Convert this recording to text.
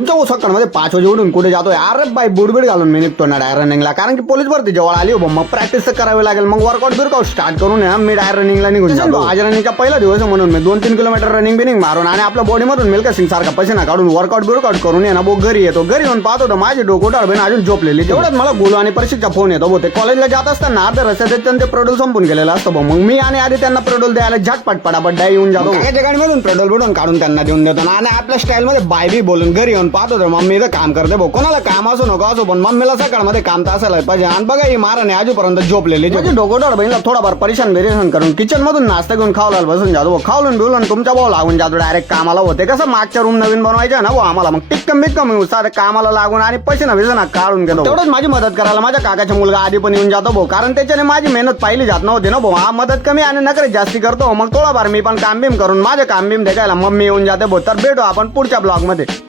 तुमच्या सकाळमध्ये 5 वाजे उठून कुठे जातोय? अरे बाई बुडबीड घालून मी निघतो ना डायरेक्ट रनिंगला, कारण की पोलीस भरती जवळ आली हो. मग प्रॅक्टिस तर करावी लागेल. मग वर्कआउट बिरकाउट स्टार्ट करून मी डायरेक्ट रनिंगला निघून जातो. आज रनिंगचा पहिला दिवस म्हणून मी 2-3 किलोमीटर रनिंग बिनिंग मारून आणि आपल्या बॉडीमधून मिल्का सिंग सारखा पसीना काढून वर्कआउट बिरकाउट करून ना भाऊ घरी येतो. घरी येऊन पाहतो तर माझी डोकोटाळ बहीण अजून झोपलेली. तेवढ्यात मला गोलू आणि परीक्षेचा फोन येतो. ते कॉलेजला जात असताना अर्ध्या रस्त्यात त्यांचे पेट्रोल संपून गेलेलं असतं. मग मी आणि आधी त्यांना पेट्रोल द्यायला झटपट पटापट येऊन जातो. एका गाडीमधून पेट्रोल बिडून काढून त्यांना देऊन देतो आणि आपल्या स्टाईल मध्ये बाय बी बोलून घरी येऊन पाहतो तर मम्मी इथं काम करते. भाऊ कोणाला काम असो नको असो पण मम्मीला सकाळमध्ये काम तर असायला पाहिजे. आणि बघा ही माराने आजूपर्यंत झोपलेली. म्हणजे डोकोटाळ बहिणीला थोडाफार परेशान करून किचन मधून नाश्ता घेऊन खावला बसून जातो. खावलून बिवलून तुमच्या भाऊ लागून जातो डायरेक्ट कामाला. होते कसं मागच्या रूम नवीन बनवायचं ना भाऊ आम्हाला. मग टिक्कम बिक्कम सारे कामाला लागून आणि पैसे विजना काढून घेतो. तेवढंच माझी मदत करायला माझ्या काकाचा मुलगा आधी पण येऊन जातो भाऊ, कारण त्याच्याने माझी मेहनत पाहिली जात नव्हती ना भाऊ. हा मदत कमी आणि नकरे जास्ती करतो. मग थोडाफार मी पण काम बिम करून माझे काम बिम देखायला मम्मी येऊन जाते भाऊ. तर भेटू आपण पुढच्या ब्लॉग मध्ये.